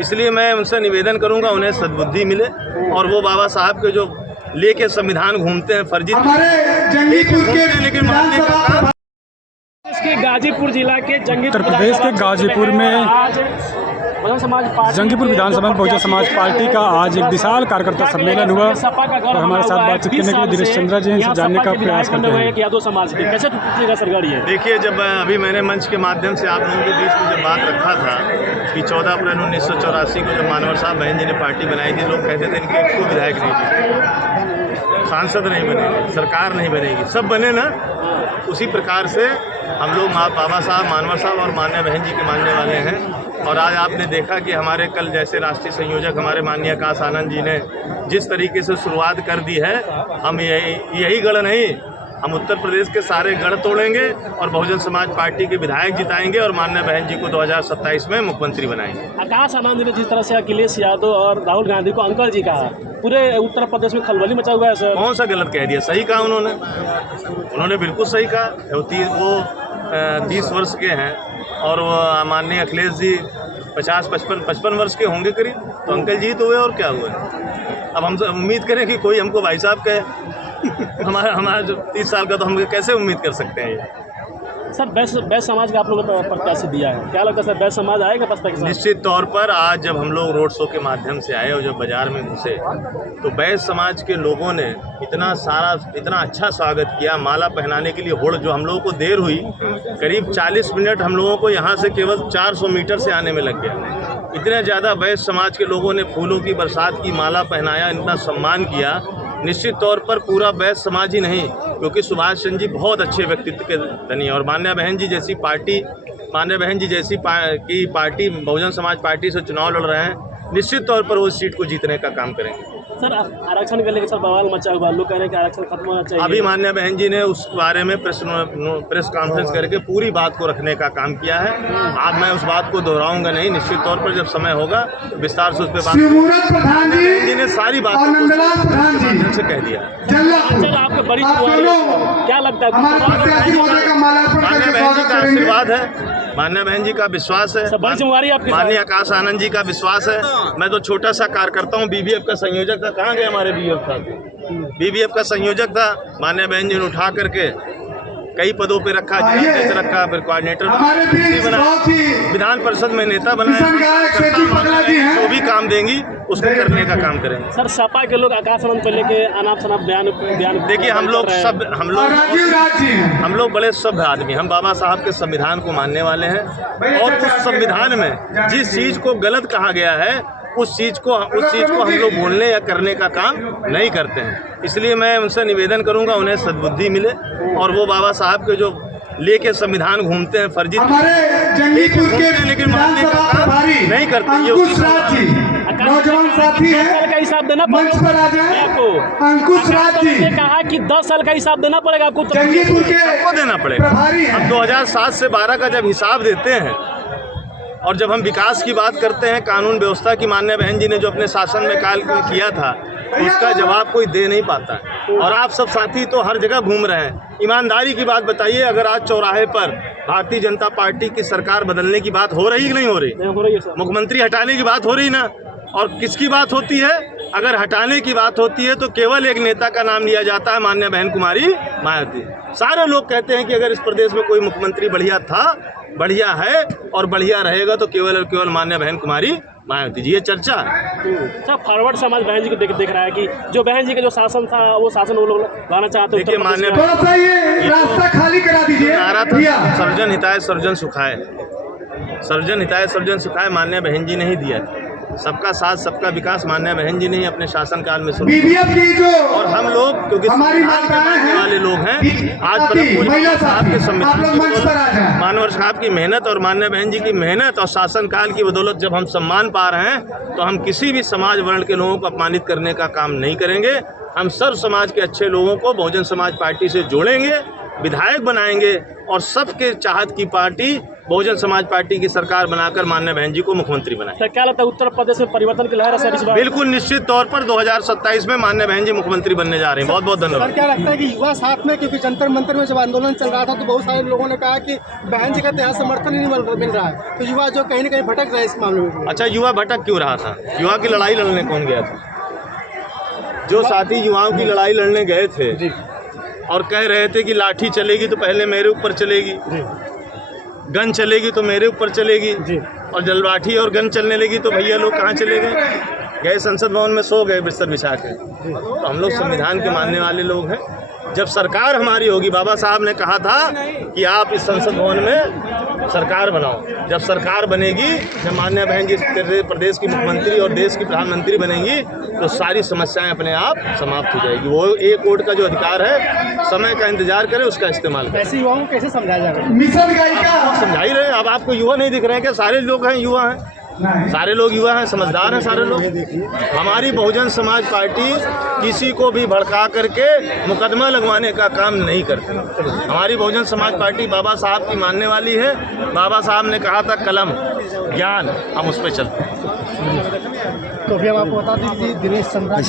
इसलिए मैं उनसे निवेदन करूंगा उन्हें सद्बुद्धि मिले और वो बाबा साहब के जो लेके संविधान घूमते हैं फर्जी लेकिन मानने का काम। गाजीपुर जिला के उत्तर प्रदेश के गाजीपुर में जंगीपुर विधानसभा में बहुजन समाज पार्टी का आज एक विशाल कार्यकर्ता सम्मेलन हुआ और हमारे साथ बातचीत करने के लिए दिनेश चंद्रा जी से जानने का प्रयास करते हैं। यादव समाज की कैसे टूटेगा सरकार ये? देखिए, जब अभी मैंने मंच के माध्यम से आप लोगों के बीच में जब बात रखा था कि 14 अप्रैल 1984 को जब मानवर साहब बहन जी ने पार्टी बनाई थी, लोग कहते थे इनके एक विधायक नहीं बनेंगे, सांसद नहीं बनेंगे, सरकार नहीं बनेगी, सब बने ना। उसी प्रकार से हम लोग बाबा साहब, मानवर साहब और मान्या बहन जी के मानने वाले हैं। और आज आपने देखा कि हमारे कल जैसे राष्ट्रीय संयोजक हमारे माननीय आकाश आनंद जी ने जिस तरीके से शुरुआत कर दी है, हम यही गढ़ नहीं, हम उत्तर प्रदेश के सारे गढ़ तोड़ेंगे और बहुजन समाज पार्टी के विधायक जिताएंगे और माननीय बहन जी को 2027 में मुख्यमंत्री बनाएंगे। आकाश आनंद ने जिस तरह से अखिलेश यादव और राहुल गांधी को अंकल जी कहा, पूरे उत्तर प्रदेश में खलबली मचा हुआ है सर। कौन सा गलत कह दिया? सही कहा उन्होंने बिल्कुल सही कहा। वो 20 वर्ष के हैं और माननीय अखिलेश जी 55 वर्ष के होंगे करीब, तो अंकल जी तो हुए और क्या हुए। अब हम उम्मीद करें कि कोई हमको भाई साहब कहे हमारा जो 30 साल का, तो हम कैसे उम्मीद कर सकते हैं ये? सर बैस समाज का आप लोगों ने प्रत्याशी दिया है, क्या लगता है सर बैस समाज आएगा बसपा के साथ? निश्चित तौर पर आज जब हम लोग रोड शो के माध्यम से आए और जब बाजार में घुसे तो बैस समाज के लोगों ने इतना अच्छा स्वागत किया। माला पहनाने के लिए होड़, जो हम लोगों को देर हुई करीब 40 मिनट, हम लोगों को यहाँ से केवल 400 मीटर से आने में लग गया। इतने ज़्यादा बैस समाज के लोगों ने फूलों की बरसात की, माला पहनाया, इतना सम्मान किया। निश्चित तौर पर पूरा बैस समाज ही नहीं, क्योंकि सुभाष चंद्र जी बहुत अच्छे व्यक्तित्व के धनी और मान्या बहन जी जैसी पार्टी बहुजन समाज पार्टी से चुनाव लड़ रहे हैं, निश्चित तौर पर वो सीट को जीतने का काम करेंगे। सर आरक्षण के लेकर सर बवाल मचा हुआ, लोग कह रहे हैं कि आरक्षण खत्म होना चाहिए। अभी मान्या बहन जी ने उस बारे में प्रेस कॉन्फ्रेंस करके पूरी बात को रखने का काम किया है। आज मैं उस बात को दोहराऊंगा नहीं, निश्चित तौर पर जब समय होगा तो विस्तार से उस पर बात। बहन जी ने सारी बात से कह दिया। आपको बड़ी क्या लगता है? मान्या बहन जी का आशीर्वाद है, मान्या बहन जी का विश्वास है, माननीय आकाश आनंद जी का विश्वास है। मैं तो छोटा सा कार्यकर्ता हूँ, बीबीएफ का संयोजक था। कहाँ गए हमारे बीबीएफ का संयोजक था। मान्या बहन जी ने उठा करके कई पदों पे रखा, जिला रखा, फिर कोऑर्डिनेटर बना, विधान परिषद में नेता बनाया। जो भी काम देंगी उसको करने का काम करेंगे। सर सपा के लोग आकाश आनंद को लेके अनाप शनाप बयान देखिए, हम लोग बड़े सभ्य आदमी, हम बाबा साहब के संविधान को मानने वाले हैं और उस संविधान में जिस चीज़ को गलत कहा गया है उस चीज़ को हम लोग बोलने या करने का काम नहीं करते हैं। इसलिए मैं उनसे निवेदन करूंगा उन्हें सद्बुद्धि मिले और वो बाबा साहब के जो लेके संविधान घूमते हैं फर्जी लेकिन मानने का काम नहीं करते। नौजवान साथी है का हिसाब देना मंच पर आ जाए। आपको अंकुश राज जी ने कहा कि 10 साल का हिसाब देना पड़ेगा आपको, जंगीपुर के सबको देना पड़ेगा। हम 2007 से 12 का जब हिसाब देते हैं और जब हम विकास की बात करते हैं, कानून व्यवस्था की, माननीय बहन जी ने जो अपने शासन में काल किया था उसका जवाब कोई दे नहीं पाता है। और आप सब साथी तो हर जगह घूम रहे हैं। ईमानदारी की बात बताइए, अगर आज चौराहे पर भारतीय जनता पार्टी की सरकार बदलने की बात हो रही कि नहीं हो रही? मुख्यमंत्री हटाने की बात हो रही ना? और किसकी बात होती है? अगर हटाने की बात होती है तो केवल एक नेता का नाम लिया जाता है, माननीय बहन कुमारी मायावती। सारे लोग कहते हैं कि अगर इस प्रदेश में कोई मुख्यमंत्री बढ़िया था, बढ़िया है और बढ़िया रहेगा तो केवल और केवल माननीय बहन कुमारी मायावती जी। ये चर्चा है। फॉरवर्ड समाज बहन जी को देख रहा है कि जो बहन जी का जो शासन था वो शासन वो लोग लाना चाहते हैं। देखिए, माननीय रास्ता खाली करा दीजिए। नारा था सर्वजन हिताय सर्वजन सुखाय, सर्वजन हिताय सर्वजन सुखाय माननीय बहन जी ने ही दिया था। सबका साथ सबका विकास माननीय बहन जी ने ही अपने शासनकाल में शुरू किया। और हम लोग क्योंकि संविधान के मानने वाले लोग हैं, आज साहब के संविधान, मानवर साहब की मेहनत और माननीय बहन जी की मेहनत और शासनकाल की बदौलत जब हम सम्मान पा रहे हैं तो हम किसी भी समाज वर्ण के लोगों को अपमानित करने का काम नहीं करेंगे। हम सर्व समाज के अच्छे लोगों को बहुजन समाज पार्टी से जोड़ेंगे, विधायक बनाएंगे और सबके चाहत की पार्टी बहुजन समाज पार्टी की सरकार बनाकर माननीय बहन जी को मुख्यमंत्री बनाए। तो क्या लगता है उत्तर प्रदेश में परिवर्तन की लहर है सर इस बार? बिल्कुल निश्चित तौर पर 2027 में माननीय बहन जी मुख्यमंत्री बनने जा रहे हैं। बहुत बहुत धन्यवाद। सर क्या लगता है कि युवा साथ में, क्योंकि जंतर मंतर में जब आंदोलन चल रहा था तो बहुत सारे लोगों ने कहा कि बहन जी का यहाँ समर्थन ही नहीं मिल रहा है, तो युवा जो कहीं न कहीं भटक रहा है इस मामले में। अच्छा, युवा भटक क्यों रहा था? युवा की लड़ाई लड़ने कौन गया था? जो साथी युवाओं की लड़ाई लड़ने गए थे और कह रहे थे कि लाठी चलेगी तो पहले मेरे ऊपर चलेगी, गन चलेगी तो मेरे ऊपर चलेगी, और जब लाठी और गन चलने लगी तो भैया लोग कहाँ चले गए संसद भवन में सो गए बिस्तर बिछा के। तो हम लोग संविधान के मानने वाले लोग हैं। जब सरकार हमारी होगी, बाबा साहब ने कहा था कि आप इस संसद भवन में सरकार बनाओ। जब सरकार बनेगी, जब माननीय बहन जी प्रदेश की मुख्यमंत्री और देश की प्रधानमंत्री बनेंगी, तो सारी समस्याएं अपने आप समाप्त हो जाएगी। वो एक वोट का जो अधिकार है, समय का इंतजार करें, उसका इस्तेमाल करें। ऐसे युवाओं को कैसे समझाया जाएगा? मिशन गायिका समझा ही रहे। अब आपको युवा नहीं दिख रहे हैं क्या? सारे लोग हैं, युवा हैं, सारे लोग युवा हैं, समझदार हैं सारे लोग। हमारी बहुजन समाज पार्टी किसी को भी भड़का करके मुकदमा लगवाने का काम नहीं करती। हमारी बहुजन समाज पार्टी बाबा साहब की मानने वाली है। बाबा साहब ने कहा था कलम ज्ञान, हम उस पर चलते हैं। तो अभी हम आपको बता दें कि दिनेश चंद्रा